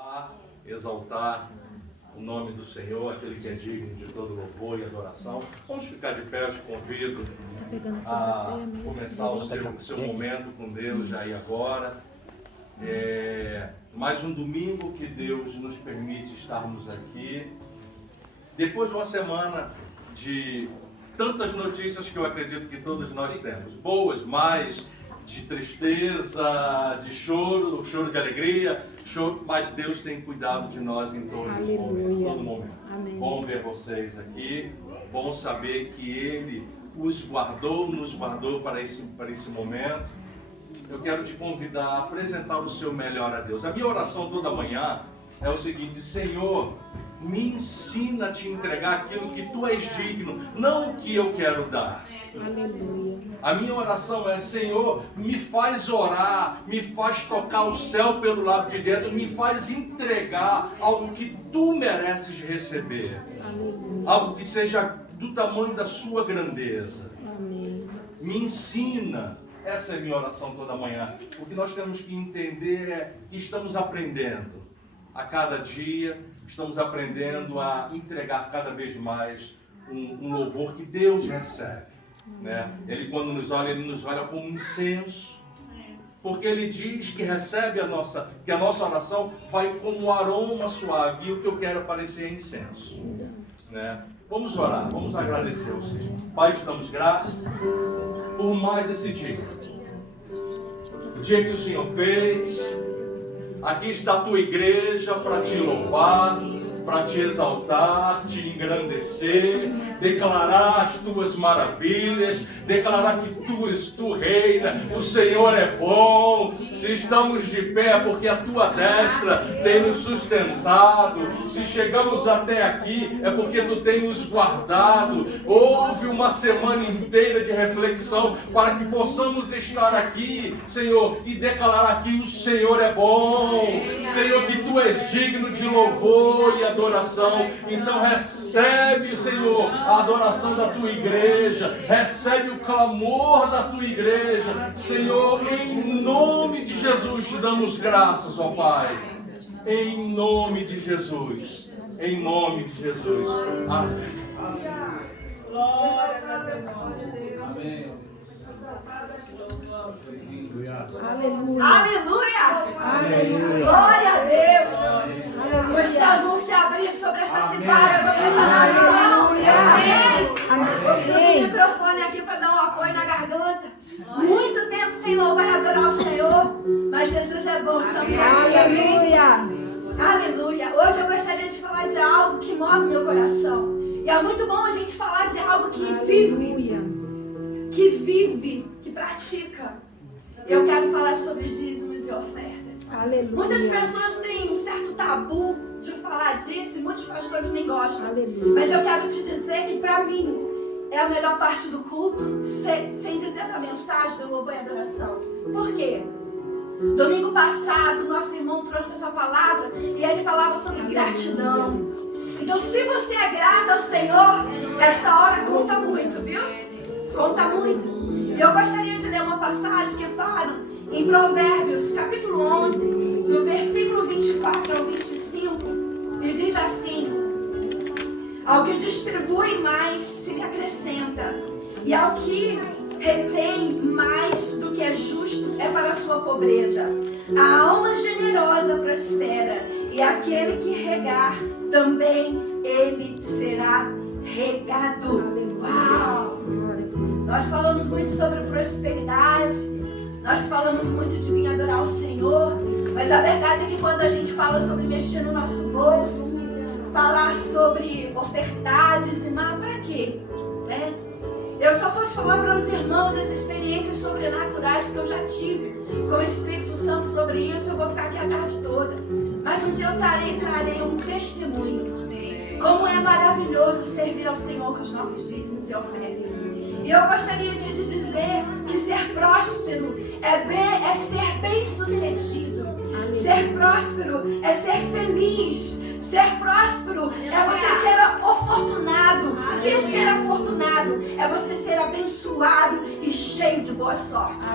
louvar, exaltar o nome do Senhor, aquele que é digno de todo louvor e adoração. Vamos ficar de pé, eu te convido a começar o seu momento com Deus já e agora. Mais um domingo que Deus nos permite estarmos aqui. Depois de uma semana de tantas notícias que eu acredito que todos nós temos, boas, mais de tristeza, de choro de alegria, mas Deus tem cuidado de nós em todos os momentos, todo momento. Amém. Bom ver vocês aqui, bom saber que Ele nos guardou para esse momento. Eu quero te convidar a apresentar o seu melhor a Deus. A minha oração toda manhã é o seguinte: Senhor, me ensina a te entregar aquilo que Tu és digno, não o que eu quero dar. Aleluia. A minha oração é: Senhor, me faz orar, me faz tocar o céu pelo lado de dentro, me faz entregar algo que Tu mereces receber. Aleluia. Algo que seja do tamanho da Sua grandeza. Amém. Me ensina. Essa é a minha oração toda manhã. O que nós temos que entender é que estamos aprendendo. A cada dia, estamos aprendendo a entregar cada vez mais um louvor que Deus recebe. Né? Ele, quando nos olha, Ele nos olha como incenso. Porque Ele diz que recebe que a nossa oração vai como um aroma suave. E o que eu quero parecer é incenso. Né? Vamos orar, vamos agradecer ao Senhor. Pai, te damos graças por mais esse dia. O dia que o Senhor fez. Aqui está a tua igreja para te louvar, para te exaltar, te engrandecer, declarar as tuas maravilhas, declarar que tu reina, o Senhor é bom. Se estamos de pé é porque a tua destra tem nos sustentado. Se chegamos até aqui é porque tu tem nos guardado. Houve uma semana inteira de reflexão para que possamos estar aqui, Senhor, e declarar que o Senhor é bom. Senhor, que tu és digno de louvor e adoração. Então recebe, Senhor, a adoração da tua igreja, recebe o clamor da tua igreja. Senhor, em nome de Jesus te damos graças, ó Pai, em nome de Jesus, em nome de Jesus. Amém. Glória a Deus. Amém. Aleluia. Aleluia. Aleluia. Glória a Deus. Os céus vão se abrir sobre essa cidade, sobre essa nação. Amém. Vou precisar do microfone aqui para dar um apoio na garganta. Muito tempo sem louvar e adorar o Senhor, mas Jesus é bom, estamos aqui. Amém. Aleluia. Hoje eu gostaria de falar de algo que move meu coração. E é muito bom a gente falar de algo que vive, que pratica. Eu quero falar sobre dízimos e ofertas. Aleluia. Muitas pessoas têm um certo tabu de falar disso e muitos pastores nem gostam. Aleluia. Mas eu quero te dizer que para mim é a melhor parte do culto, sem dizer da mensagem do louvor e adoração. Por quê? Domingo passado, nosso irmão trouxe essa palavra e ele falava sobre gratidão. Então, se você é grato ao Senhor, essa hora conta muito, viu? Conta muito. E eu gostaria de ler uma passagem que fala em Provérbios, capítulo 11, no versículo 24 ao 25, e diz assim: ao que distribui mais se lhe acrescenta, e ao que retém mais do que é justo é para a sua pobreza. A alma generosa prospera, e aquele que regar, também ele será regado. Uau! Nós falamos muito sobre prosperidade, nós falamos muito de vir adorar o Senhor, mas a verdade é que quando a gente fala sobre mexer no nosso bolso, falar sobre ofertar, dizimar, para quê? Né? Eu só fosse falar para os irmãos as experiências sobrenaturais que eu já tive com o Espírito Santo sobre isso, eu vou ficar aqui a tarde toda. Mas um dia eu trarei um testemunho. Como é maravilhoso servir ao Senhor com os nossos dízimos e ofertas. E eu gostaria de te dizer que ser próspero é ser bem-sucedido. Ser próspero é ser feliz. Ser próspero é você ser afortunado. O que é ser afortunado? ano é você ser abençoado e cheio de boa sorte.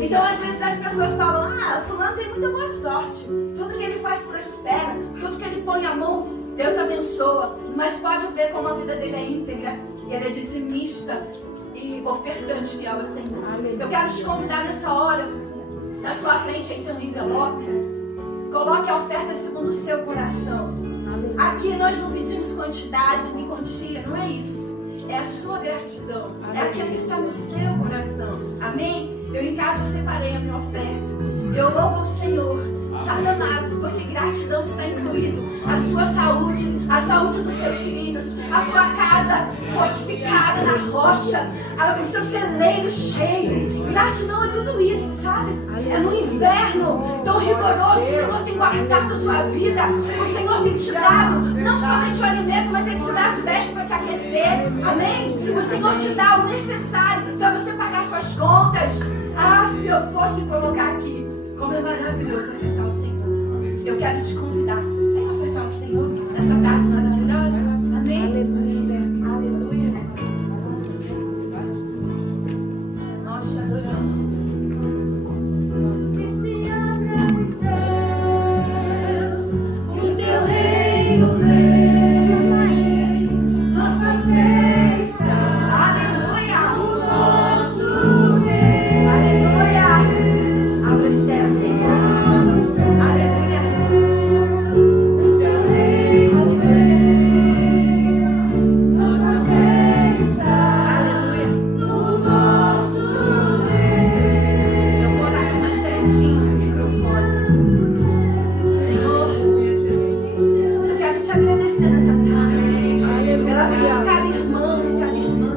Então às vezes as pessoas falam, fulano tem muita boa sorte, tudo que ele faz prospera, tudo que ele põe a mão, Deus abençoa. Mas pode ver como a vida dele é íntegra, ele é dizimista e ofertante fiel ao Senhor. Eu quero te convidar nessa hora, na sua frente aí tem um envelope, coloque a oferta segundo o seu coração. Aqui nós não pedimos quantidade nem quantia, não é isso. É a sua gratidão, é aquilo que está no seu coração. Amém? Eu em casa separei a minha oferta. Eu louvo ao Senhor. Sabe, amados, porque gratidão está incluído a sua saúde, a saúde dos seus filhos, a sua casa fortificada na rocha, o seu celeiro cheio. Gratidão é tudo isso, sabe? É no inverno tão rigoroso que o Senhor tem guardado a sua vida. O Senhor tem te dado não somente o alimento, mas Ele te dá as vestes para te aquecer. Amém? O Senhor te dá o necessário para você pagar suas contas. Se eu fosse colocar aqui, como é maravilhoso ofertar ao Senhor. Eu quero te convidar. Vem ofertar ao Senhor nessa tarde maravilhosa. Amém? Aleluia. Nós te adoramos, Jesus. Que se abram os céus e o teu reino venha. Nossa fé está. Aleluia. O nosso Deus. Aleluia. Abre os céus, Senhor. Aleluia. O teu reino venha. Nossa fé está. Aleluia. No nosso Deus. Eu vou orar aqui mais pertinho do microfone. Senhor, eu quero te agradecer nessa tarde pela vida de cada irmão, de cada irmã.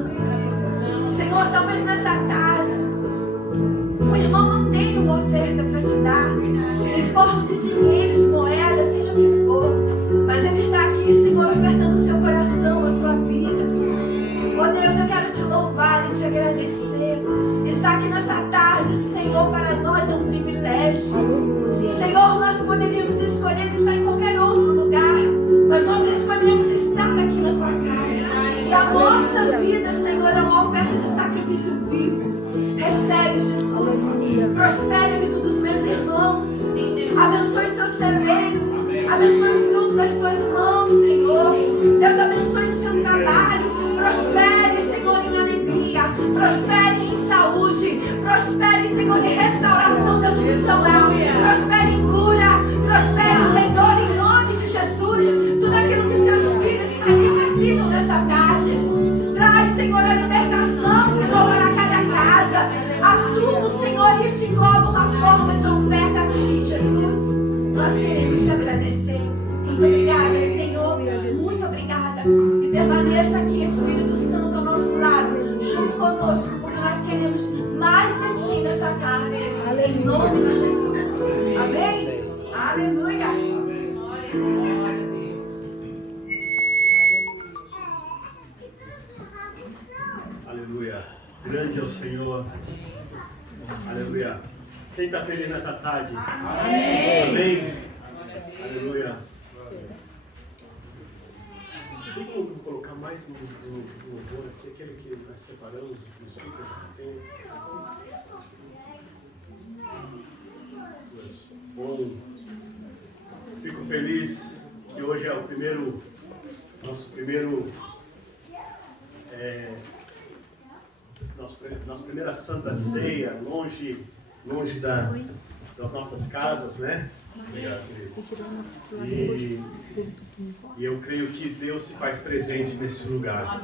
Senhor, talvez nessa tarde o irmão não tem uma oferta para te dar, em forma de dinheiro, de moeda, seja o que for. Mas Ele está aqui, Senhor, ofertando o seu coração, a sua vida. Oh Deus, eu quero te louvar e te agradecer. Estar aqui nessa tarde, Senhor, para nós é um privilégio. Senhor, nós poderíamos escolher estar em qualquer outro lugar, mas nós escolhemos estar aqui na tua casa. E a nossa vida, Senhor, é uma oferta de sacrifício vivo. Recebe, Jesus. Prospere a vida dos meus irmãos. Abençoe seus celeiros. Abençoe o fruto das suas mãos, Senhor. Deus abençoe no seu trabalho. Prospere, Senhor, em alegria. Prospere em saúde. Prospere, Senhor, em restauração dentro do seu lar. Prospere em cura. Prospere, Senhor, em nome de Jesus. Tudo aquilo que seus filhos necessitam nessa tarde. Traz, Senhor, a libertação, Senhor, para cada casa. A tudo, Senhor, isso engloba uma forma de oferta a Ti, Jesus. Nós queremos te agradecer. Muito obrigada, Senhor. Muito obrigada. E permaneça aqui, Espírito Santo, ao nosso lado, junto conosco, porque nós queremos mais de Ti nessa tarde. Em nome de Jesus. Amém? Aleluia. Aleluia. Grande é o Senhor. Aleluia. Quem está feliz nessa tarde? Amém. Amém. Aleluia. Tem como colocar mais no louvor aqui, aquele que nós separamos, nos speakers que tem? Bom. Fico feliz que hoje é o nossa primeira Santa Ceia, longe das nossas casas, né? Obrigado, querido. E eu creio que Deus se faz presente nesse lugar.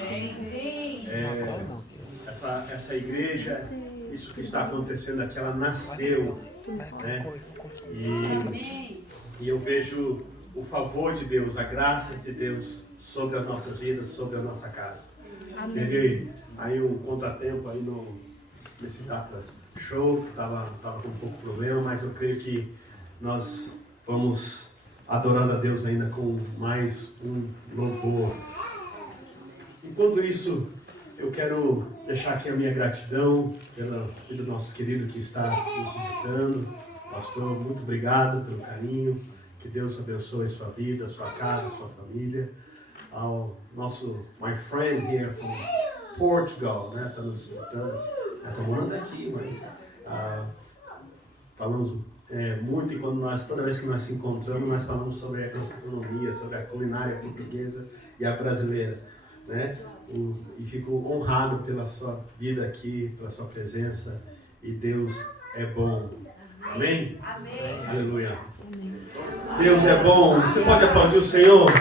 Essa igreja, isso que está acontecendo aqui, ela nasceu, né? E eu vejo o favor de Deus, a graça de Deus sobre as nossas vidas, sobre a nossa casa. Teve aí um contratempo aí nesse data show, que estava com um pouco de problema, mas eu creio que nós vamos adorando a Deus ainda com mais um louvor. Enquanto isso, eu quero deixar aqui a minha gratidão pela vida do nosso querido que está nos visitando. Pastor, muito obrigado pelo carinho. Que Deus abençoe sua vida, sua casa, sua família. Ao nosso my friend here from Portugal, né? Está nos visitando. Está morando aqui, mas falamos muito, e toda vez que nós se encontramos, nós falamos sobre a gastronomia, sobre a culinária portuguesa e a brasileira, né? E fico honrado pela sua vida aqui, pela sua presença, e Deus é bom. Amém? Amém. Aleluia. Deus é bom. Você pode aplaudir o Senhor?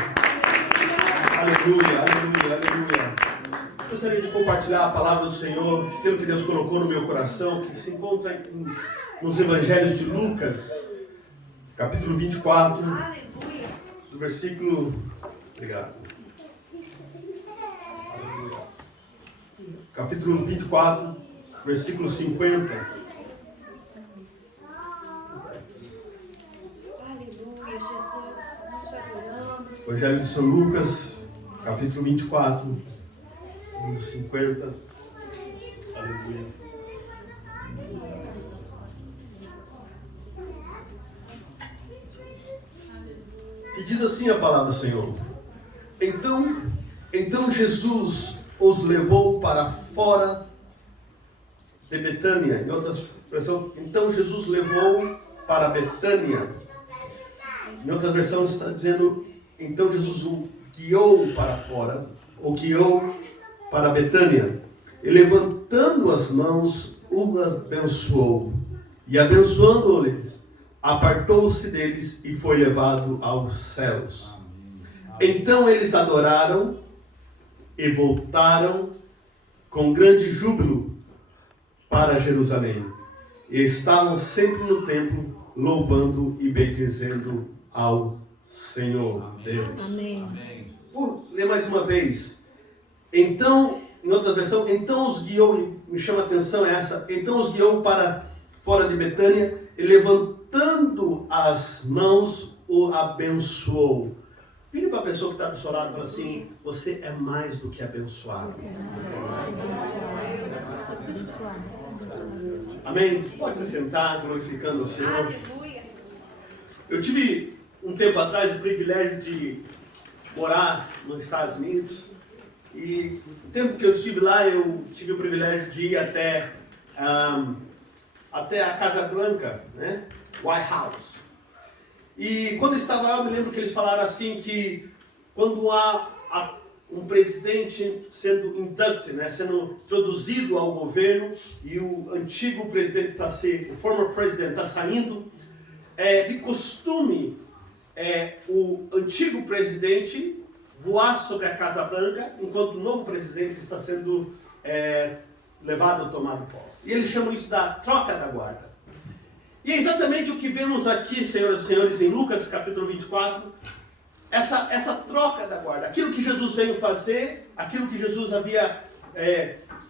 Aleluia, aleluia, aleluia. Gostaria de compartilhar a palavra do Senhor, aquilo que Deus colocou no meu coração, que se encontra nos Evangelhos de Lucas, capítulo 24, do versículo... Obrigado. Capítulo 24, versículo 50. Aleluia, Jesus. Nós te adoramos. Evangelho de São Lucas, capítulo 24, versículo 50. Aleluia. Que diz assim a palavra do Senhor. Então Jesus os levou para fora de Betânia. Em outras versões, então Jesus levou para Betânia. Em outras versões está dizendo, então Jesus o guiou para fora, o guiou para Betânia. E levantando as mãos, o abençoou. E abençoando-lhes, apartou-se deles e foi levado aos céus. Então eles adoraram e voltaram com grande júbilo para Jerusalém. E estavam sempre no templo, louvando e bendizendo ao Senhor Deus. Amém. Vou ler mais uma vez. Então, em outra versão, então os guiou, e me chama a atenção essa, então os guiou para fora de Betânia, e levantando as mãos, o abençoou. Vire para a pessoa que está do seu lado e fala assim, você é mais do que abençoado. Amém? Pode se sentar, glorificando ao Senhor. Aleluia. Eu tive, um tempo atrás, o privilégio de morar nos Estados Unidos. E o tempo que eu estive lá, eu tive o privilégio de ir até a Casa Branca, né? White House. E quando eu estava lá, eu me lembro que eles falaram assim que quando há um presidente sendo inducted, né, sendo introduzido ao governo, e o antigo presidente o former president está saindo, de costume, o antigo presidente voar sobre a Casa Branca, enquanto o novo presidente está sendo levado a tomar posse. E eles chamam isso da troca da guarda. E é exatamente o que vemos aqui, senhoras e senhores, em Lucas capítulo 24, essa troca da guarda. Aquilo que Jesus veio fazer, aquilo que Jesus havia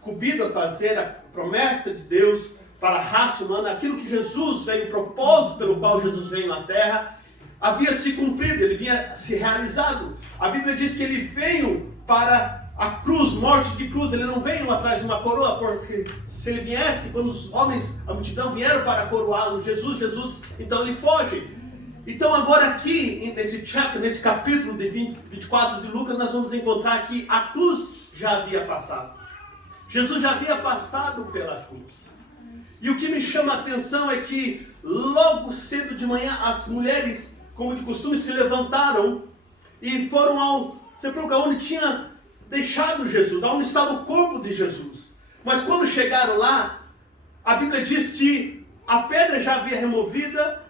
cumprido a fazer, a promessa de Deus para a raça humana, aquilo que Jesus veio, o propósito pelo qual Jesus veio na terra, havia se cumprido, ele havia se realizado. A Bíblia diz que ele veio para a cruz, morte de cruz, ele não veio atrás de uma coroa, porque se ele viesse, quando os homens, a multidão vieram para coroá-lo, Jesus, então ele foge. Então agora aqui, nesse capítulo de 24 de Lucas, nós vamos encontrar que a cruz já havia passado. Jesus já havia passado pela cruz. E o que me chama a atenção é que logo cedo de manhã, as mulheres, como de costume, se levantaram e foram ao sepulcro onde tinha deixado Jesus, onde estava o corpo de Jesus. Mas quando chegaram lá, a Bíblia diz que a pedra já havia removida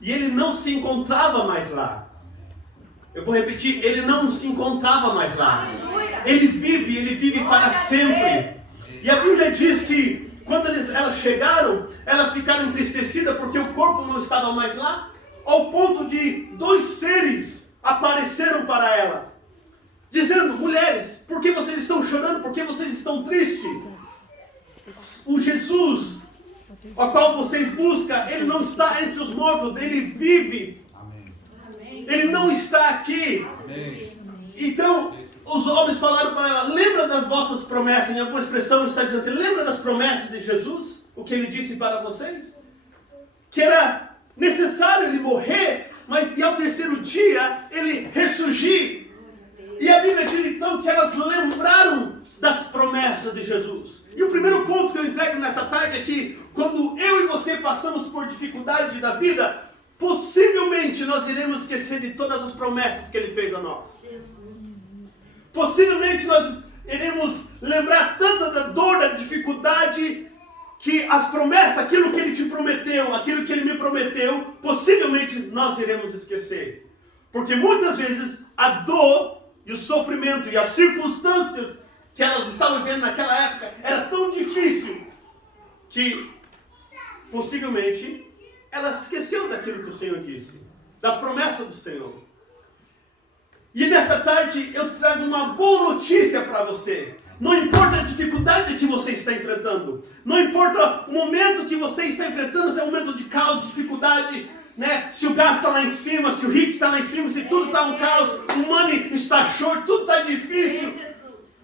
e ele não se encontrava mais lá. Eu vou repetir, ele não se encontrava mais lá. Ele vive para sempre. E a Bíblia diz que quando elas chegaram, elas ficaram entristecidas porque o corpo não estava mais lá, ao ponto de 2 seres apareceram para ela, dizendo, mulheres, por que vocês estão chorando? Por que vocês estão tristes? O Jesus, ao qual vocês buscam, ele não está entre os mortos, ele vive. Amém. Ele não está aqui. Amém. Então, os homens falaram para ela, lembra das vossas promessas? Em alguma expressão está dizendo assim, lembra das promessas de Jesus? O que ele disse para vocês? Que era necessário ele morrer, mas e ao terceiro dia ele ressurgir. E a Bíblia diz então que elas lembraram das promessas promessas de Jesus. E o primeiro ponto que eu entrego nessa tarde é que quando eu e você passamos por dificuldade da vida, possivelmente nós iremos esquecer de todas as promessas que Ele fez a nós. Possivelmente nós iremos lembrar tanto da dor, da dificuldade, que as promessas, aquilo que Ele te prometeu, aquilo que Ele me prometeu, possivelmente nós iremos esquecer. Porque muitas vezes a dor e o sofrimento e as circunstâncias que elas estavam vivendo naquela época era tão difícil que possivelmente ela esqueceu daquilo que o Senhor disse, das promessas do Senhor. E nessa tarde eu trago uma boa notícia para você. Não importa a dificuldade que você está enfrentando, não importa o momento que você está enfrentando, se é um momento de caos, de dificuldade, né? Se o gás está lá em cima, se o hit está lá em cima, se tudo está um caos, o money está short, tudo está difícil.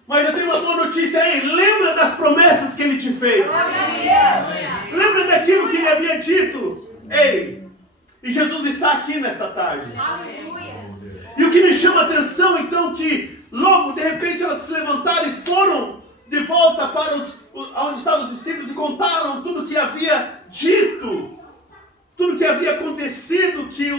Mas eu tenho uma boa notícia aí, lembra das promessas que Ele te fez. Lembra daquilo que Ele havia dito. Ei, e Jesus está aqui nesta tarde. E o que me chama a atenção, então, que logo, de repente, elas se levantaram e foram de volta para onde estavam os discípulos e contaram tudo o que havia dito, tudo o que havia acontecido, que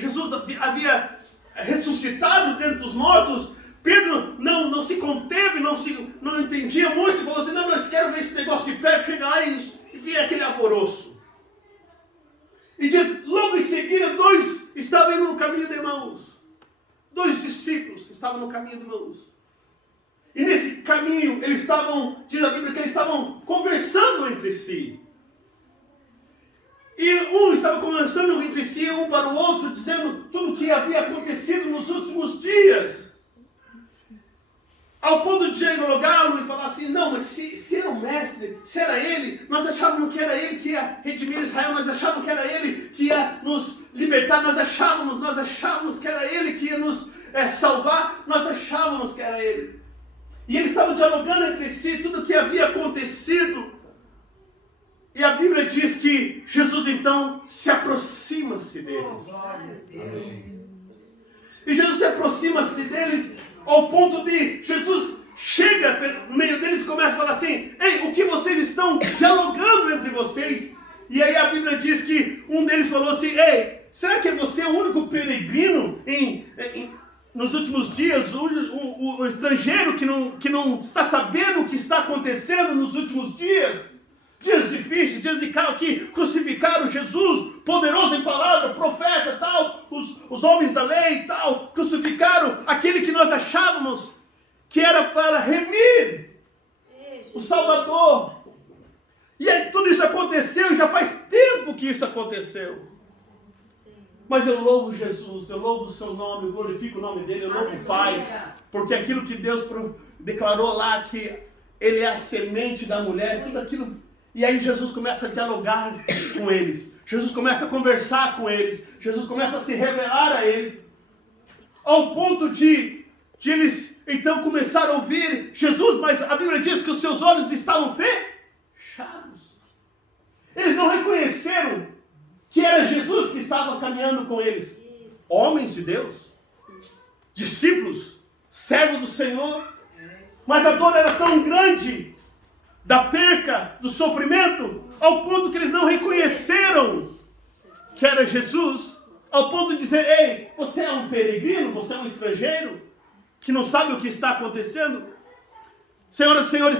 Jesus havia ressuscitado dentre os mortos. Pedro não se conteve, não entendia muito, e falou assim, não, eu quero ver esse negócio de perto, chega lá e vira aquele alvoroço. E logo em seguida, 2 estavam indo no caminho de Emaús. 2 discípulos estavam no caminho de Emaús. E nesse caminho, eles estavam, diz a Bíblia, que eles estavam conversando entre si. E um estava conversando entre si, um para o outro, dizendo tudo o que havia acontecido nos últimos dias. Ao ponto de dialogá-lo e falar assim, não, mas se era o mestre, se era ele, nós achávamos que era ele que ia redimir Israel, nós achávamos que era ele que ia nos libertar, nós achávamos que era ele que ia nos salvar, nós achávamos que era ele. E eles estavam dialogando entre si tudo o que havia acontecido. E a Bíblia diz que Jesus então se aproxima-se deles. E Jesus se aproxima-se deles ao ponto de Jesus chega no meio deles e começa a falar assim, ei, o que vocês estão dialogando entre vocês? E aí a Bíblia diz que um deles falou assim, ei, será que você é o único peregrino nos últimos dias, o estrangeiro que não está sabendo o que está acontecendo nos últimos dias? Dias difíceis, dias de caos, que crucificaram Jesus, poderoso em palavra, profeta, tal, os homens da lei, tal, crucificaram aquele que nós achávamos que era para remir o Salvador. E aí tudo isso aconteceu, e já faz tempo que isso aconteceu. Mas eu louvo Jesus, eu louvo o seu nome, eu glorifico o nome dele, eu louvo o Pai, porque aquilo que Deus declarou lá, que ele é a semente da mulher, tudo aquilo. E aí Jesus começa a dialogar com eles. Jesus começa a conversar com eles. Jesus começa a se revelar a eles. Ao ponto de eles então começaram a ouvir Jesus. Mas a Bíblia diz que os seus olhos estavam fechados. Eles não reconheceram que era Jesus que estava caminhando com eles. Homens de Deus. Discípulos. Servos do Senhor. Mas a dor era tão grande, da perca, do sofrimento, ao ponto que eles não reconheceram que era Jesus, ao ponto de dizer, ei, você é um peregrino, você é um estrangeiro, que não sabe o que está acontecendo? Senhoras e senhores,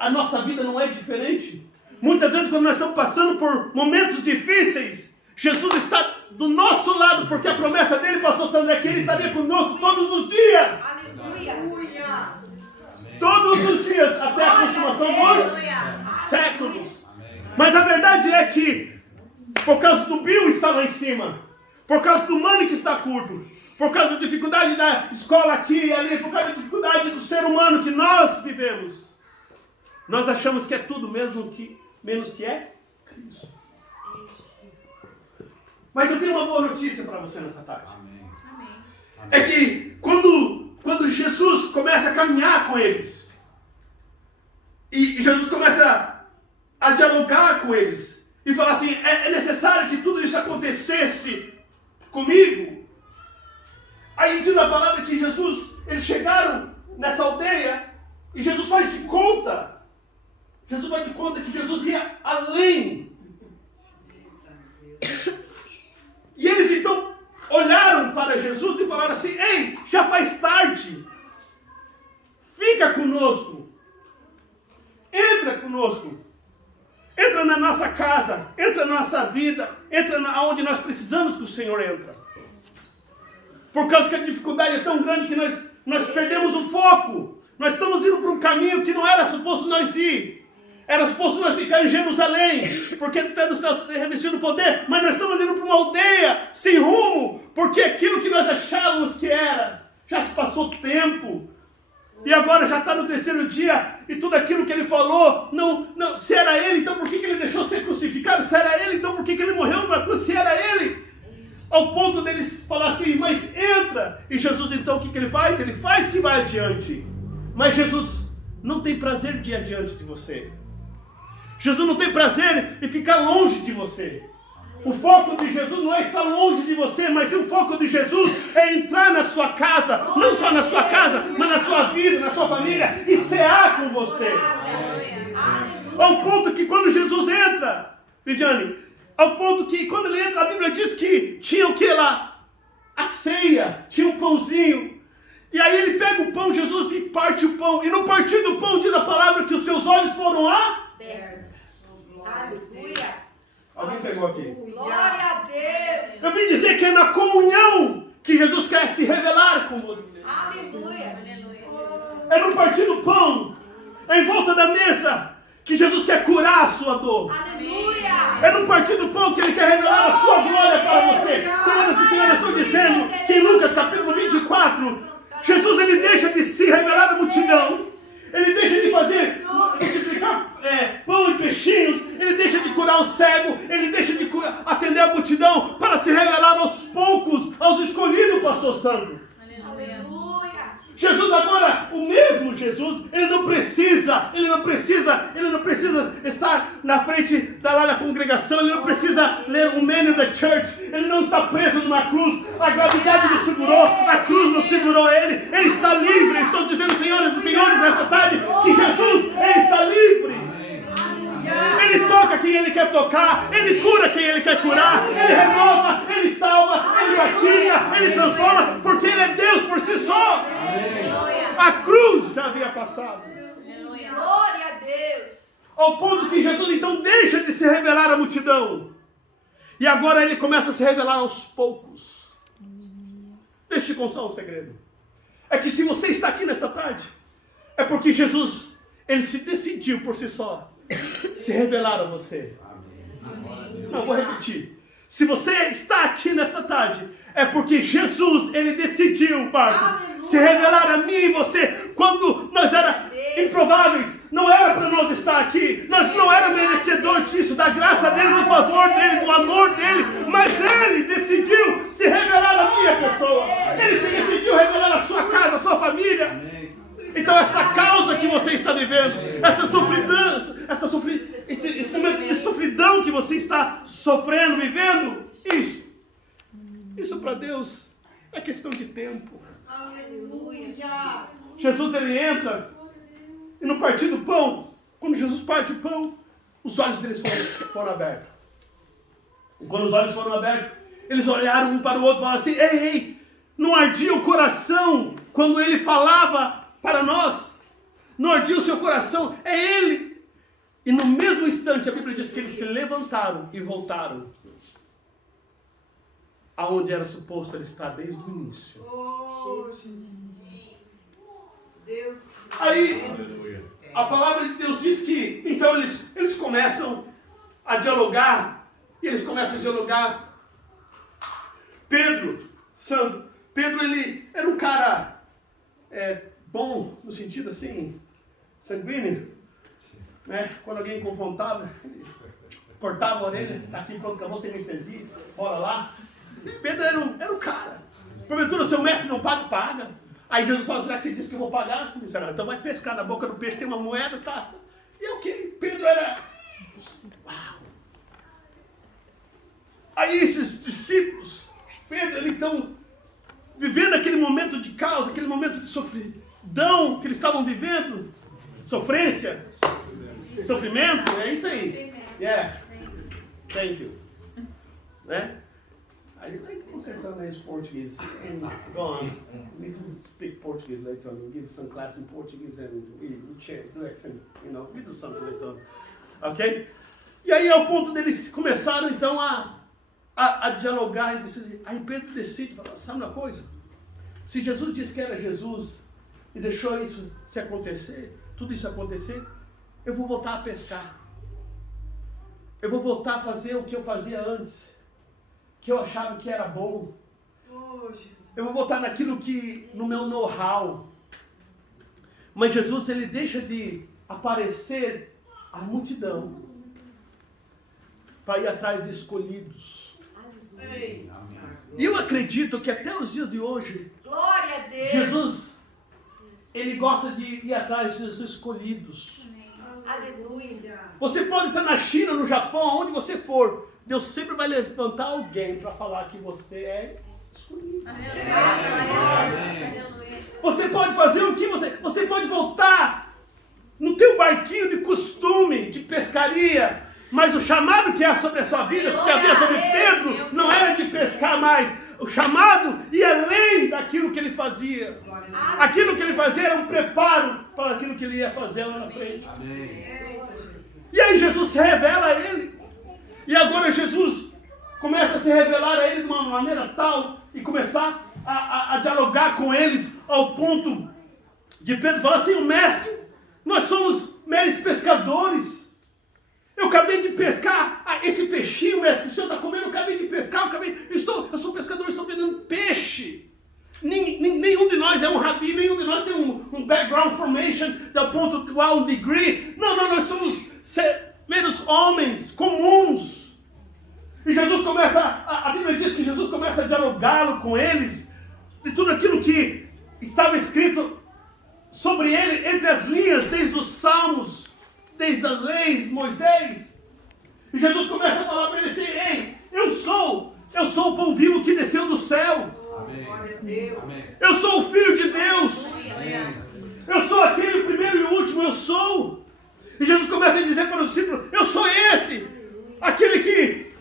a nossa vida não é diferente. Muitas vezes quando nós estamos passando por momentos difíceis, Jesus está do nosso lado, porque a promessa dele, pastor Sandré, que ele estaria conosco todos os dias. Aleluia! Todos os dias, até a consumação dos séculos. Mas a verdade é que, por causa do Bill está lá em cima, por causa do money que está curto, por causa da dificuldade da escola aqui e ali, por causa da dificuldade do ser humano que nós vivemos, nós achamos que é tudo menos que é Cristo. Mas eu tenho uma boa notícia para você nessa tarde. É que quando Jesus começa a caminhar com eles, e Jesus começa a dialogar com eles, e falar assim, é necessário que tudo isso acontecesse comigo. Aí diz a palavra que eles chegaram nessa aldeia, E Jesus faz de conta que Jesus ia além. E eles então olharam para Jesus e falaram assim: ei, já faz tarde. Fica conosco. Entra conosco. Entra na nossa casa. Entra na nossa vida. Entra onde nós precisamos que o Senhor entra. Por causa que a dificuldade é tão grande que nós perdemos o foco. Nós estamos indo para um caminho que não era suposto nós ir. Era suposto nós ficar em Jerusalém, porque temos revestido poder, mas nós estamos indo para uma aldeia sem rumo, porque aquilo que nós achávamos que era, já se passou tempo. E agora já está no 3º dia, e tudo aquilo que ele falou, não, se era ele, então por que ele deixou ser crucificado? Se era ele, então por que ele morreu numa cruz? Se era ele. Ao ponto deles falar assim: mas entra. E Jesus então o que ele faz? Ele faz que vai adiante. Mas Jesus não tem prazer de ir adiante de você. Jesus não tem prazer em ficar longe de você. O foco de Jesus não é estar longe de você, mas o foco de Jesus é entrar na sua casa, não só na sua casa, mas na sua vida, na sua família, e cear com você. Ao ponto que quando Jesus entra, Viviane, ao ponto que quando ele entra, a Bíblia diz que tinha o que lá? A ceia, tinha um pãozinho. E aí ele pega o pão, Jesus, e parte o pão. E no partir do pão diz a palavra que os seus olhos foram abertos. Aleluia. Alguém pegou aqui? Glória a Deus. Eu vim dizer que é na comunhão que Jesus quer se revelar com você. Aleluia. É no partir do pão, é em volta da mesa, que Jesus quer curar a sua dor. Aleluia. É no partir do pão que ele quer revelar a sua glória para você. Senhoras e senhores, estou dizendo que em Lucas capítulo 24, Jesus ele deixa de se revelar à multidão. Ele deixa de fazer, multiplicar pão e peixinhos. Ele deixa de curar o cego. Ele deixa de atender a multidão para se revelar aos poucos, aos escolhidos, pastor Sandro. Aleluia. Jesus agora, o mesmo Jesus, ele não precisa estar na frente da congregação, ele não precisa ler o menu da church, ele não está preso numa cruz, a gravidade o segurou, a cruz não segurou ele está livre. Estou dizendo, senhoras e senhores, nessa tarde, que Jesus, ele está livre. Ele toca quem ele quer tocar, ele cura quem ele quer curar, ele renova, ele salva, ele castiga, ele transforma, porque ele é Deus por si só. A cruz já havia passado. Glória a Deus. Ao ponto que Jesus então deixa de se revelar à multidão. E agora ele começa a se revelar aos poucos. Deixa eu te contar um segredo. É que se você está aqui nessa tarde, é porque Jesus, ele se decidiu por si só se revelar a você. Não, vou repetir. Se você está aqui nesta tarde, é porque Jesus, ele decidiu, Marcos, se revelar a mim e você. Quando nós éramos improváveis, não era para nós estar aqui. Nós não éramos merecedores disso, da graça dele, do favor dele, do amor dele. Mas ele decidiu se revelar a minha pessoa. Ele se decidiu revelar a sua casa, a sua família. Então essa causa que você está vivendo, essa sofridão, esse momento de sofridão que você está sofrendo, vivendo, isso para Deus é questão de tempo. Aleluia. Jesus ele entra e no partir do pão, quando Jesus parte o pão, os olhos deles foram abertos. E quando os olhos foram abertos, eles olharam um para o outro e falaram assim: ei, não ardia o coração quando ele falava para nós? Não ardia o seu coração? É ele. E no mesmo instante a Bíblia diz que eles se levantaram e voltaram aonde era suposto ele estar desde o início. Deus. Aí a palavra de Deus diz que então eles começam a dialogar. E eles começam a dialogar. Pedro, ele era um cara bom, no sentido assim, sanguíneo, né? Quando alguém confrontava, ele cortava a orelha, tá aqui, pronto, acabou, sem anestesia, bora lá. Pedro era um cara. Porventura, o seu mestre não paga. Aí Jesus fala: será que você disse que eu vou pagar? Ele disse: não, então vai pescar, na boca do peixe tem uma moeda, tá? E é o que? Pedro era... Uau! Aí esses discípulos, Pedro, ele então, vivendo aquele momento de caos, aquele momento de sofridão que eles estavam vivendo, Sofrência? Sofrimento? É isso aí. Yeah. Thank you. Né? Aí vai consertando aí os português. Go on. We need to speak Portuguese later on. We'll give some class in Portuguese and we do accent, we do something later on. Ok? E aí é o ponto deles começaram então a dialogar e aí Pedro decide, fala, sabe uma coisa? Se Jesus disse que era Jesus e deixou isso se acontecer, tudo isso acontecer, eu vou voltar a pescar. Eu vou voltar a fazer o que eu fazia antes, que eu achava que era bom. Eu vou voltar naquilo que, no meu know-how. Mas Jesus, ele deixa de aparecer à multidão para ir atrás de escolhidos. E eu acredito que até os dias de hoje, Glória a Deus. Jesus, ele gosta de ir atrás dos escolhidos. Aleluia. Você pode estar na China, no Japão, onde você for, Deus sempre vai levantar alguém para falar que você é escolhido. Você pode fazer o que você pode voltar no teu barquinho de costume, de pescaria, mas o chamado que há sobre a sua vida, que havia sobre Pedro, não era de pescar mais. O chamado ia além daquilo que ele fazia. Aquilo que ele fazia era um preparo para aquilo que ele ia fazer lá na frente. E aí Jesus se revela a ele. E agora Jesus começa a se revelar a ele de uma maneira tal e começar a dialogar com eles ao ponto de Pedro falar assim, o mestre, nós somos meros pescadores. Eu acabei de pescar esse peixinho, mestre, que o senhor está comendo, eu acabei de pescar, eu sou pescador, estou vendendo peixe. Nenhum de nós é um rabi, nenhum de nós tem um background formation da ponto de um degree. Não, nós somos meros homens comuns. E Jesus começa, a Bíblia diz que Jesus começa a dialogá-lo com eles, de tudo aquilo que estava escrito sobre ele, entre as linhas, desde os Salmos, desde as leis, Moisés. E Jesus começa a falar para ele assim, ei, eu sou o pão vivo que desceu do céu. Amém. Eu sou o Filho de Deus. Amém. Eu sou aquele, o primeiro e o último, eu sou. E Jesus começa a dizer para os discípulos, eu sou esse, aquele que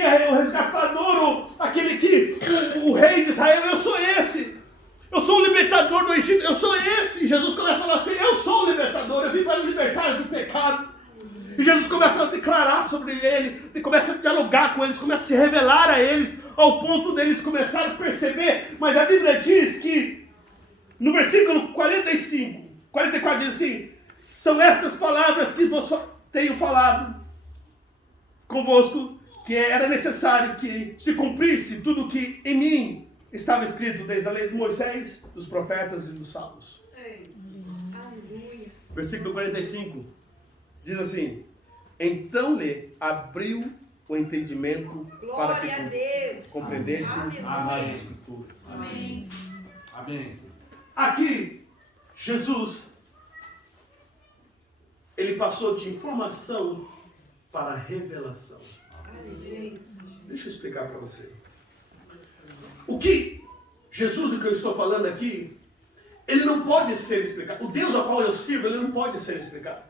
é o resgatador, aquele que, o rei de Israel, eu sou esse. Eu sou o libertador do Egito, eu sou esse. E Jesus começa a falar assim, eu sou o libertador, eu vim para libertar do pecado. E Jesus começa a declarar sobre ele, começa a dialogar com eles, começa a se revelar a eles, ao ponto deles começarem a perceber. Mas a Bíblia diz que, no versículo 44 diz assim, são essas palavras que eu tenho falado convosco, que era necessário que se cumprisse tudo o que em mim estava escrito desde a lei de Moisés, dos profetas e dos salmos. Versículo 45 diz assim, então lhe abriu o entendimento para que compreendesse as Escrituras. Amém. Amém. Aqui, Jesus, ele passou de informação para revelação. Deixa eu explicar para você. O que Jesus, o que eu estou falando aqui, ele não pode ser explicado. O Deus ao qual eu sirvo, ele não pode ser explicado.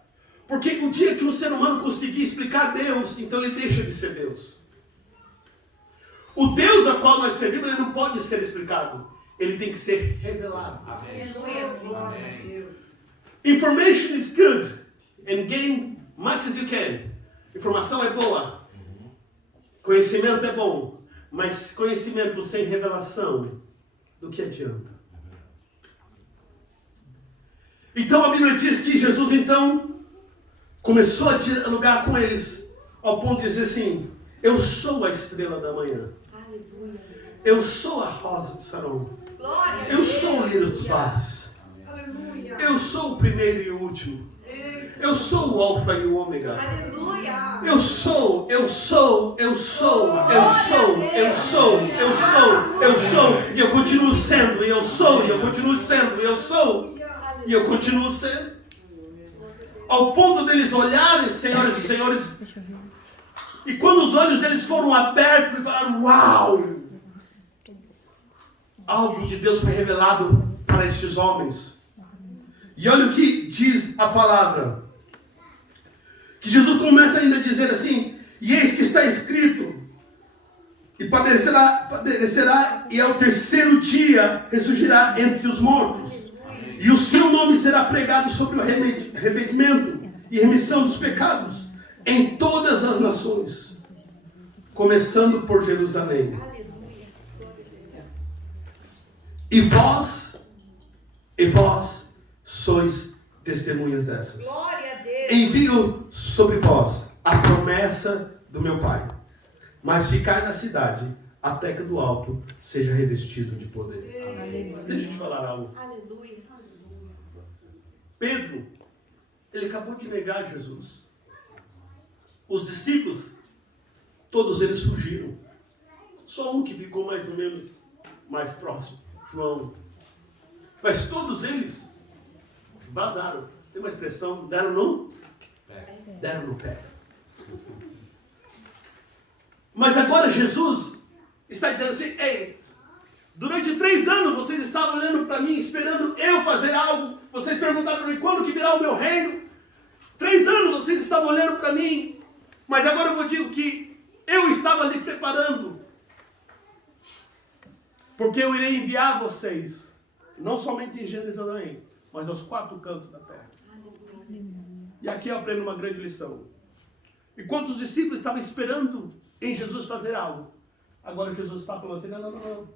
Porque o dia que o ser humano conseguir explicar Deus, então ele deixa de ser Deus. O Deus ao qual nós servimos, ele não pode ser explicado. Ele tem que ser revelado. Amém. Amém. Information is good. And gain much as you can. Informação é boa. Conhecimento é bom. Mas conhecimento sem revelação, do que adianta? Então a Bíblia diz que Jesus então começou a dialogar com eles ao ponto de dizer assim, eu sou a estrela da manhã. Eu sou a rosa de Saron. Eu sou o líder dos vales. Eu sou o primeiro e o último. Eu sou o alfa e o ômega. Eu sou. E eu continuo sendo. E eu sou. E eu continuo sendo. E eu sou. E eu continuo sendo. Ao ponto deles olharem, senhoras e senhores. E quando os olhos deles foram abertos e falaram, uau! Algo de Deus foi revelado para estes homens. E olha o que diz a palavra. Que Jesus começa ainda a dizer assim: e eis que está escrito, e padecerá, e ao terceiro dia ressurgirá entre os mortos. E o seu nome será pregado sobre o arrependimento e remissão dos pecados em todas as nações, começando por Jerusalém. E vós sois testemunhas dessas. Glória a Deus. Envio sobre vós a promessa do meu Pai, mas ficai na cidade até que do alto seja revestido de poder. Aleluia. Deixa eu te falar algo. Aleluia. Pedro, ele acabou de negar Jesus. Os discípulos, todos eles fugiram. Só um que ficou mais ou menos mais próximo, João. Mas todos eles vazaram. Tem uma expressão, deram no pé. Mas agora Jesus está dizendo assim: ei, durante 3 anos vocês estavam olhando para mim, esperando eu fazer algo. Vocês perguntaram para mim, quando que virá o meu reino? 3 anos vocês estavam olhando para mim. Mas agora eu vou dizer que eu estava ali preparando. Porque eu irei enviar vocês, não somente em Jerusalém, mas aos 4 cantos da terra. E aqui eu aprendo uma grande lição. Enquanto os discípulos estavam esperando em Jesus fazer algo, agora Jesus está falando assim: não.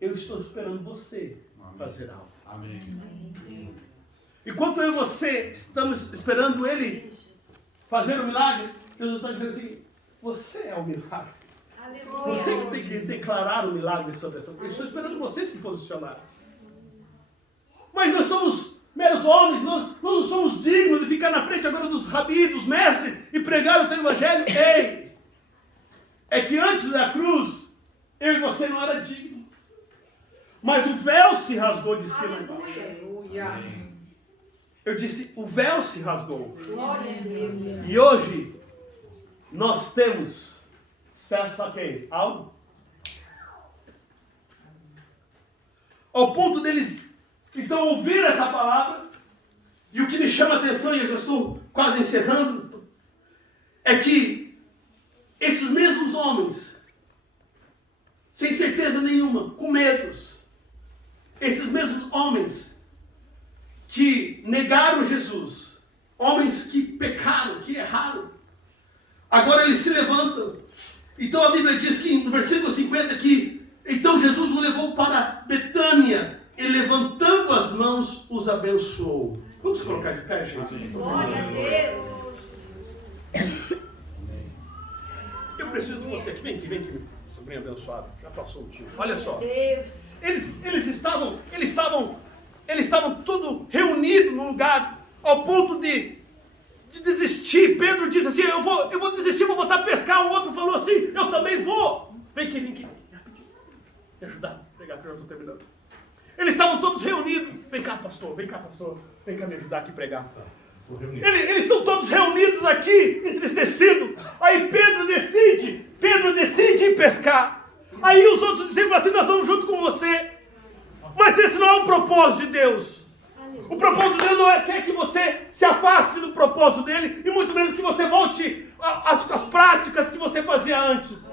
Eu estou esperando você fazer algo. Amém. Enquanto eu e você estamos esperando Ele fazer o milagre, Jesus está dizendo assim: você é o milagre. Aleluia. Você que tem que declarar o milagre sobre essa coisa. Eu estou esperando você se posicionar. Mas nós somos meros homens, nós não somos dignos de ficar na frente agora dos rabis, dos mestres e pregar o teu evangelho. Ei! É que antes da cruz, eu e você não era dignos. Mas o véu se rasgou de cima e baixo. Aleluia. Eu disse, o véu se rasgou. Glória a Deus. E hoje, nós temos acesso a quem? Ao ponto deles, então, ouvir essa palavra. E o que me chama a atenção, e eu já estou quase encerrando, é que esses mesmos homens, sem certeza nenhuma, com medos, esses mesmos homens que negaram Jesus, homens que pecaram, que erraram, agora eles se levantam. Então a Bíblia diz que no versículo 50 que então Jesus o levou para Betânia e levantando as mãos os abençoou. Vamos se colocar de pé, gente? Glória a Deus. Eu preciso de você aqui. Vem aqui, sobrinho abençoado. Já passou o tio. Olha só. Deus. Eles estavam tudo reunidos num lugar ao ponto de desistir. Pedro disse assim: eu vou desistir, vou voltar a pescar. O outro falou assim: eu também vou. Vem aqui. Me ajudar. Obrigado, eu estou terminando. Eles estavam todos reunidos. Vem cá, pastor. Vem cá me ajudar aqui a pregar. Eles estão todos reunidos aqui, entristecidos. Aí Pedro decide ir pescar. Aí os outros discípulos assim: nós vamos junto com você. Mas esse não é o propósito de Deus. O propósito de Deus não é quer que você se afaste do propósito dele, e muito menos que você volte às práticas que você fazia antes.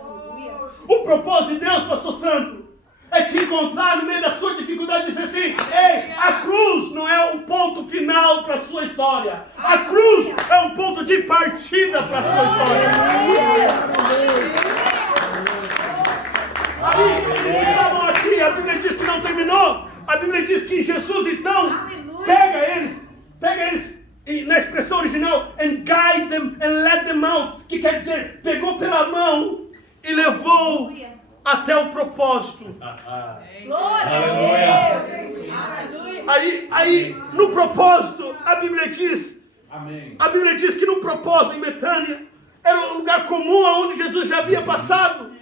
O propósito de Deus, pastor Santo, é te encontrar no meio da sua dificuldade e dizer assim: ei, a cruz não é o ponto final para a sua história. A cruz é um ponto de partida para a sua história. Aí, eles estavam aqui, a Bíblia diz que não terminou. A Bíblia diz que Jesus, então, pega eles, e na expressão original, and guide them and let them out, que quer dizer, pegou pela mão e levou até o propósito. Glória a Deus. Aleluia. Aí, no propósito, a Bíblia diz, Amém. a Bíblia diz que no propósito, em Betânia, era um lugar comum onde Jesus já havia passado,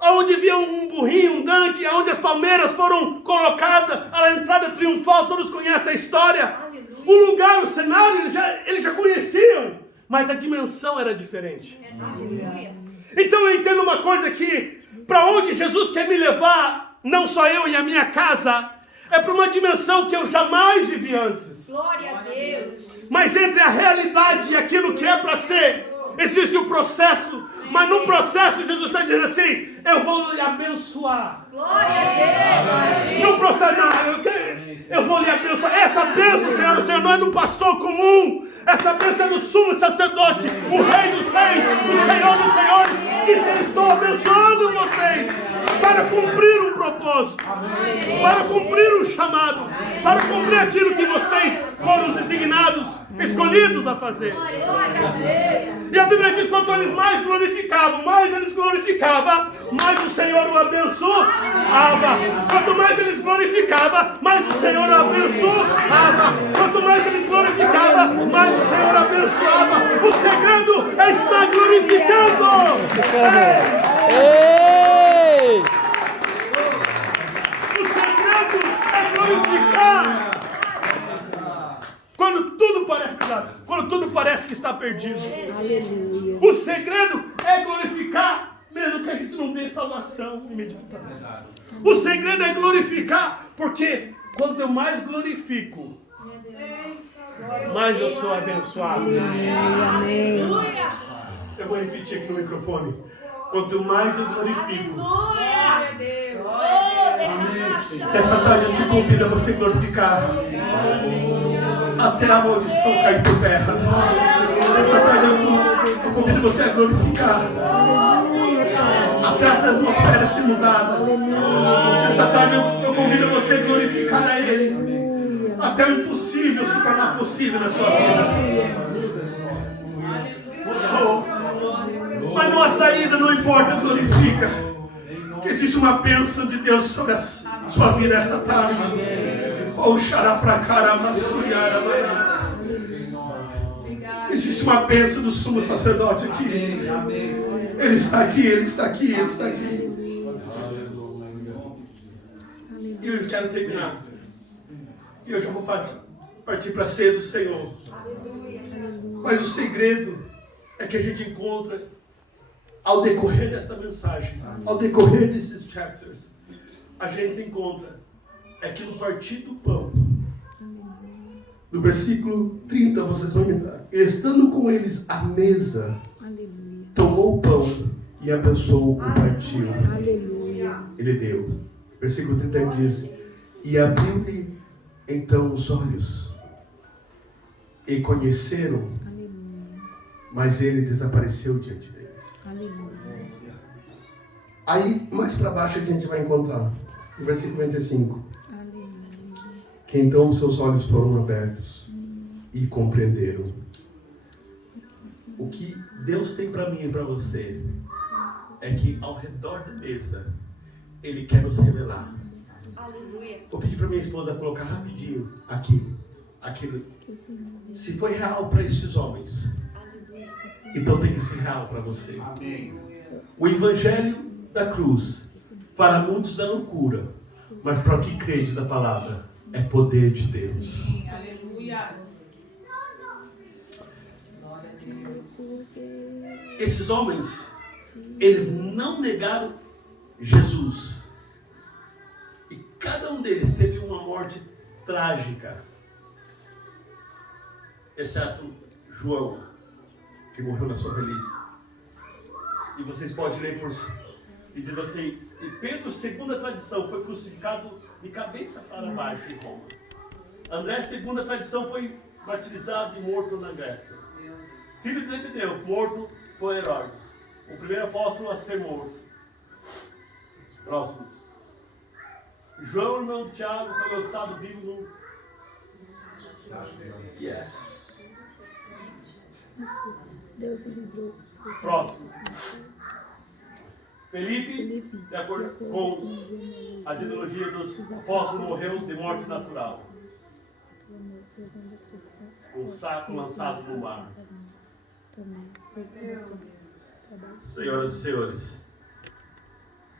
onde havia um burrinho, um tanque, onde as palmeiras foram colocadas, a entrada triunfal, todos conhecem a história. Aleluia. O lugar, o cenário, eles já conheciam, mas a dimensão era diferente. Aleluia. Então eu entendo uma coisa aqui, para onde Jesus quer me levar, não só eu e a minha casa, É para uma dimensão que eu jamais vivi antes. Glória a Deus. Mas entre a realidade e aquilo que é para ser, existe um processo. Mas no processo, Jesus está dizendo assim: eu vou lhe abençoar. Glória a Deus. No processo, eu vou lhe abençoar. Essa bênção, Senhor, o Senhor não é do pastor comum. Essa bênção é do sumo sacerdote, o Rei dos Reis, o Senhor dos Senhores. Diz: eu estou abençoando vocês para cumprir um propósito, para cumprir um chamado, para cumprir aquilo que vocês foram designados, escolhidos a fazer. Glória a Deus. E a Bíblia diz: quanto eles mais glorificavam, mais eles glorificavam, mais o Senhor o abençoava. Quanto mais eles glorificavam, mais o Senhor o abençoava. Quanto mais eles glorificavam, mais o Senhor abençoava. O segredo é estar glorificando. Ei! O segredo é glorificar. Quando tudo parece que está perdido. Aleluia. O segredo é glorificar, mesmo que a gente não veja salvação imediatamente. O segredo é glorificar, porque quando eu mais glorifico, mais eu sou abençoado. Amém. Eu vou repetir aqui no microfone. Quanto mais eu glorifico, essa tarde eu te convido a você glorificar até a maldição cair por terra. Essa tarde eu convido você a glorificar até a atmosfera se mudar. Essa tarde eu convido você a glorificar a Ele até o impossível se tornar possível na sua vida. Mas não há saída, não importa, glorifica. Que existe uma bênção de Deus sobre a sua vida essa tarde. Oh, xarapracaramassuriara. Existe uma bênção do sumo sacerdote aqui. Ele está aqui, ele está aqui, ele está aqui. E eu quero terminar. E eu já vou partir para a ceia do Senhor. Mas o segredo é que a gente encontra, ao decorrer desta mensagem, ao decorrer desses chapters, a gente encontra é que no partir do pão, no versículo 30, vocês vão entrar. Estando com eles à mesa, tomou o pão e abençoou o partiu. Ele deu. Versículo 31 diz: e abriu-lhe então os olhos, e conheceram, mas ele desapareceu diante deles. Aí, mais para baixo, a gente vai encontrar, no versículo 25, que então seus olhos foram abertos e compreenderam. O que Deus tem para mim e para você é que ao redor da mesa Ele quer nos revelar. Aleluia. Vou pedir para minha esposa colocar rapidinho aqui aquilo. Se foi real para esses homens, então tem que ser real para você. O evangelho da cruz para muitos da loucura, mas para o que crede da palavra é poder de Deus. Aleluia. Esses homens, eles não negaram Jesus. E cada um deles teve uma morte trágica. Exceto João, que morreu na sua velhice. E vocês podem ler por si. E diz assim: e Pedro, segundo a tradição, foi crucificado de cabeça para baixo em Roma. André, segundo a tradição, foi martirizado e morto na Grécia. Filho de Zebedeu, morto por Herodes. O primeiro apóstolo a ser morto. Próximo. João, irmão de Tiago, foi lançado vivo no... Yes. Próximo. Felipe, de acordo com a genealogia dos apóstolos, morreu de morte natural. Um saco lançado no mar. Senhoras e senhores,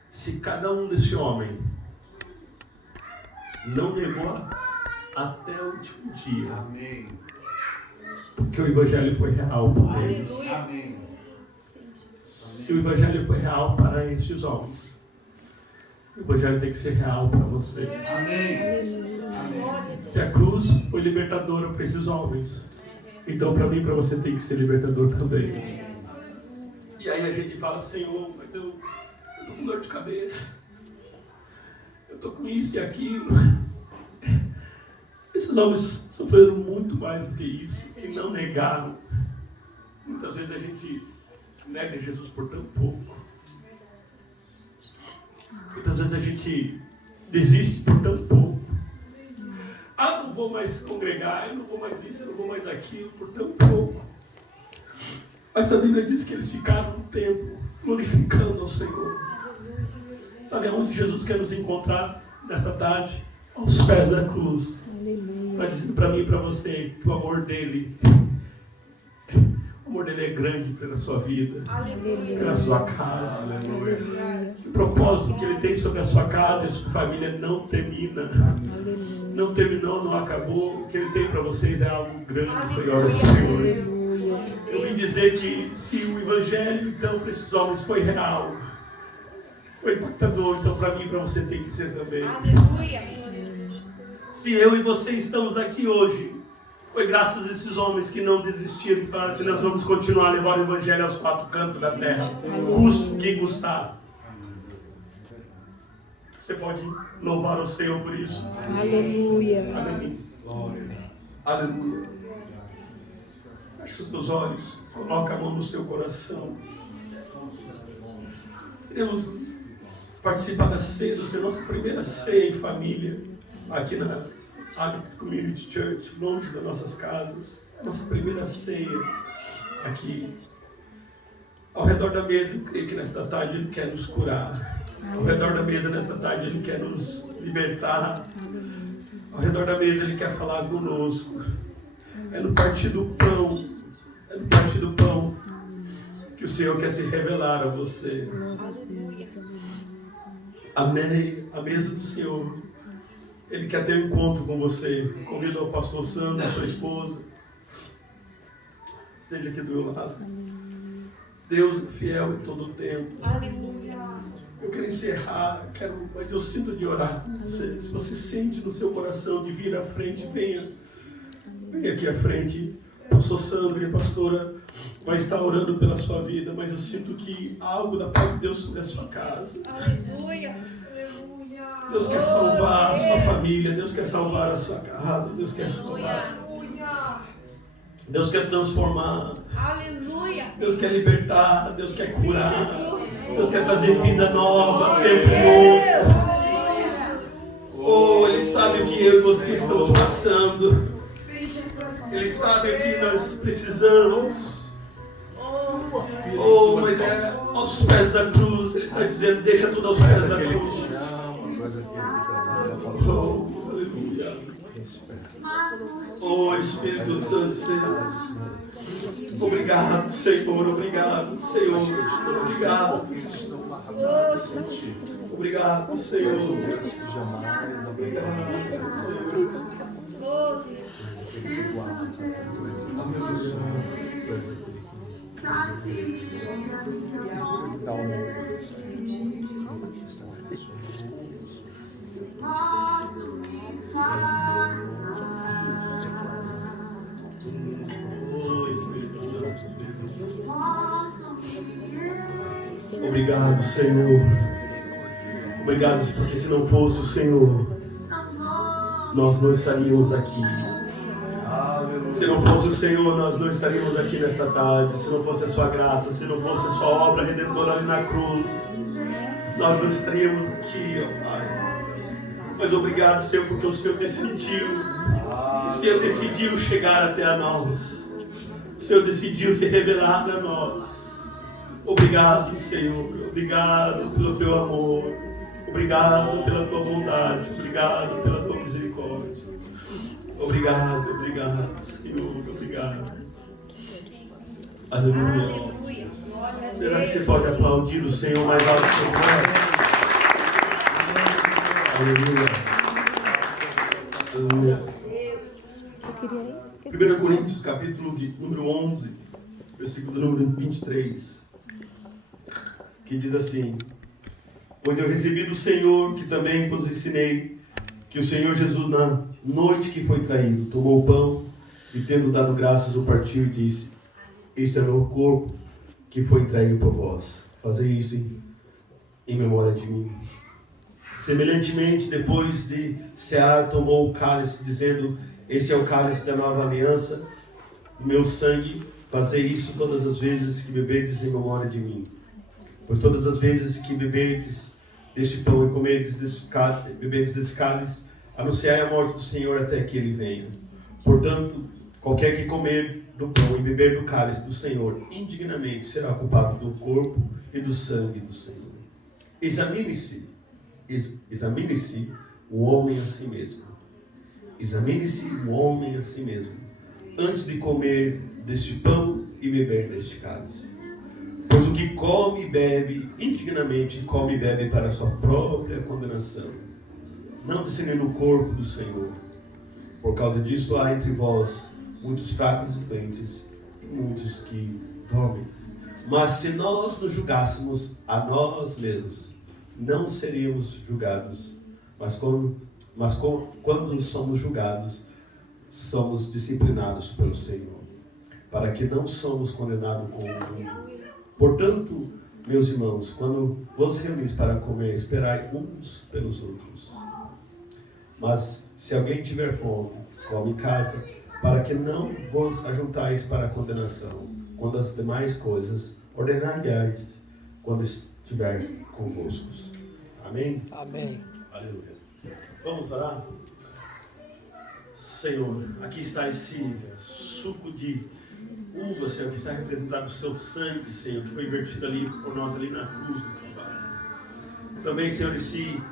se cada um desse homem não negou até o último dia, amém, porque o evangelho foi real para eles. Amém. Se o evangelho foi real para esses homens, o Evangelho tem que ser real para você. Amém. Se a cruz foi libertadora para esses homens, então para mim e para você tem que ser libertador também. E aí a gente fala, Senhor, mas eu tô com dor de cabeça, eu tô com isso e aquilo. Esses homens sofreram muito mais do que isso e não negaram. Muitas vezes a gente nega Jesus por tão pouco. Muitas vezes a gente desiste por tão pouco. Ah, não vou mais congregar, eu não vou mais isso, eu não vou mais aquilo, por tão pouco. Mas a Bíblia diz que eles ficaram no templo, glorificando ao Senhor. Sabe aonde Jesus quer nos encontrar nesta tarde? Aos pés da cruz. Para dizer para mim e para você que o amor dele é grande pela sua vida, pela sua casa. O propósito que ele tem sobre a sua casa e a sua família não termina. Não terminou, não acabou. O que ele tem para vocês é algo grande, senhoras e senhores. Eu vim dizer que se o Evangelho, então, para esses homens foi real, foi impactador, então para mim e para você tem que ser também. Se eu e você estamos aqui hoje, foi graças a esses homens que não desistiram e falaram assim, nós vamos continuar a levar o Evangelho aos quatro cantos da terra, custe o que custar. Você pode louvar o Senhor por isso? Aleluia. Amém. Aleluia. Feche os teus olhos, coloca a mão no seu coração. Queremos participar da ceia, nossa primeira ceia em família, aqui na Habitat Community Church, longe das nossas casas. Nossa primeira ceia aqui. Ao redor da mesa, eu creio que nesta tarde Ele quer nos curar. Ao redor da mesa, nesta tarde, Ele quer nos libertar. Ao redor da mesa, Ele quer falar conosco. É no partir do pão, que o Senhor quer se revelar a você. Amém. A mesa do Senhor. Ele quer ter um encontro com você. Convido o pastor Sandro, a sua esposa. Esteja aqui do meu lado. Deus é fiel em todo o tempo. Eu quero encerrar, mas eu sinto de orar com você. Se você sente no seu coração de vir à frente, venha aqui à frente. O pastor Sandro e a pastora vai estar orando pela sua vida, mas eu sinto que há algo da parte de Deus sobre a sua casa. Aleluia. Deus quer salvar a sua família, Deus quer salvar a sua casa, Deus quer salvar. Deus quer transformar. Aleluia. Deus quer libertar, Deus quer curar. Deus quer trazer vida nova, tempo novo. Oh, Ele sabe o que eu e você estamos passando. Ele sabe o que nós precisamos. Oh, mas é aos pés da cruz. Ele está dizendo, deixa tudo aos pés da cruz. Oh, aleluia. Oh, Espírito Santo de Deus. Obrigado, Senhor. Obrigado, Senhor. Obrigado. Obrigado, Senhor. Obrigado, Senhor. Obrigado, Senhor. Obrigado, porque se não fosse o Senhor, nós não estaríamos aqui. Se não fosse o Senhor, nós não estaríamos aqui nesta tarde. Se não fosse a sua graça, se não fosse a sua obra redentora ali na cruz, nós não estaríamos aqui, ó Pai. Mas obrigado, Senhor, porque o Senhor decidiu. O Senhor decidiu chegar até a nós. O Senhor decidiu se revelar a nós. Obrigado, Senhor. Obrigado pelo teu amor. Obrigado pela tua bondade. Obrigado pela tua misericórdia. Obrigado, obrigado, Senhor. Obrigado. Aleluia. Será que você pode aplaudir o Senhor mais alto que eu posso? Aleluia. Aleluia. 1 Coríntios, capítulo número 11, versículo número 23, que diz assim: Pois eu recebi do Senhor, que também vos ensinei, que o Senhor Jesus, na noite que foi traído, tomou o pão e, tendo dado graças, o partiu e disse: este é o meu corpo, que foi entregue por vós. Fazei isso em memória de mim. Semelhantemente, depois de cear, tomou o cálice, dizendo: este é o cálice da nova aliança, meu sangue. Fazei isso todas as vezes que beberdes em memória de mim. Pois todas as vezes que beberdes deste pão e comerdes beberdes desse cálice, anunciai a morte do Senhor até que ele venha. Portanto, qualquer que comer do pão e beber do cálice do Senhor indignamente será culpado do corpo e do sangue do Senhor. Examine-se o homem a si mesmo. Examine-se o homem a si mesmo, antes de comer deste pão e beber deste cálice. Pois o que come e bebe indignamente, come e bebe para a sua própria condenação, não discernindo o corpo do Senhor. Por causa disto há entre vós muitos fracos e doentes, e muitos que dormem. Mas se nós nos julgássemos a nós mesmos, não seríamos julgados. Mas quando somos julgados, somos disciplinados pelo Senhor, para que não somos condenados com o mundo. Portanto, meus irmãos, quando vos reunis para comer, esperai uns pelos outros. Mas se alguém tiver fome, come em casa, para que não vos ajuntais para a condenação. Quando as demais coisas ordenai-as quando estiver convosco. Amém? Amém. Aleluia. Vamos orar? Senhor, aqui está esse suco de uva, Senhor, que está representado o seu sangue, Senhor, que foi vertido ali por nós, ali na cruz do Calvário. Também, Senhor, esse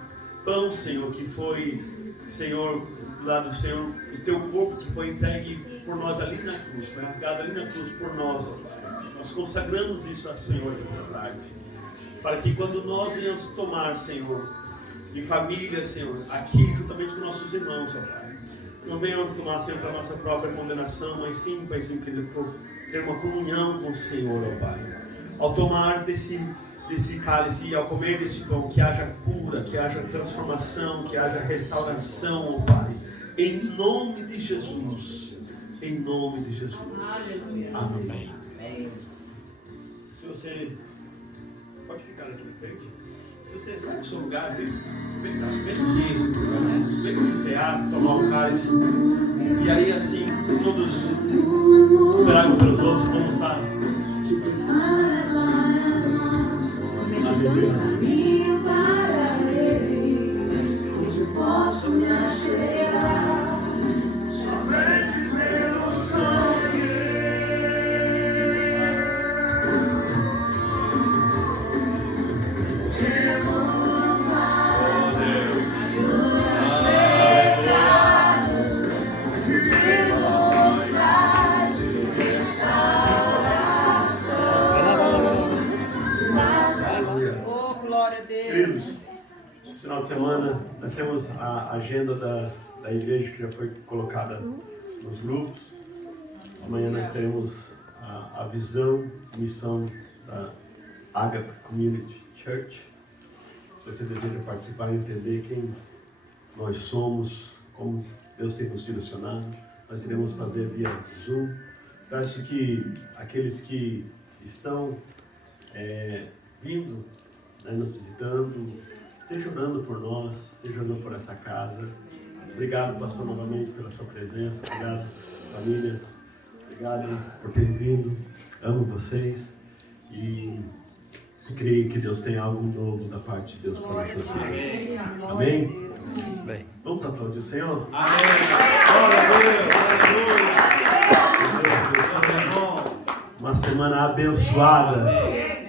pão, Senhor, que foi, Senhor, do lado do Senhor, o teu corpo que foi entregue por nós ali na cruz, foi rasgado ali na cruz por nós, ó Pai. Nós consagramos isso ao Senhor nessa tarde, para que quando nós venhamos tomar, Senhor, em família, Senhor, aqui juntamente com nossos irmãos, ó Pai, não venhamos tomar, Senhor, para a nossa própria condenação, mas sim, Paizinho querido, por ter uma comunhão com o Senhor, ó Pai. Ao tomar desse cálice, ao comer desse pão, que haja cura, que haja transformação, que haja restauração, ó Pai. Em nome de Jesus. Em nome de Jesus. Amém. Se você... Pode ficar aqui na frente. Se você sai do seu lugar, vem aqui cear, tomar um cálice. E aí assim, todos esperar um pelos outros, vamos estar. Aleluia. Posso me achegar somente pelo sangue. Final de semana, nós temos a agenda da igreja que já foi colocada nos grupos. Amanhã nós teremos a visão, missão da Agape Community Church. Se você deseja participar e entender quem nós somos, como Deus tem nos direcionado, nós iremos fazer via Zoom. Peço que aqueles que estão vindo, nos visitando, esteja orando por nós, esteja orando por essa casa. Obrigado, pastor, novamente pela sua presença. Obrigado, família. Obrigado por terem vindo. Amo vocês. E creio que Deus tem algo novo da parte de Deus para nossas vidas. Amém? Amém? Vamos aplaudir o Senhor? Amém! Glória a Deus! Uma semana abençoada.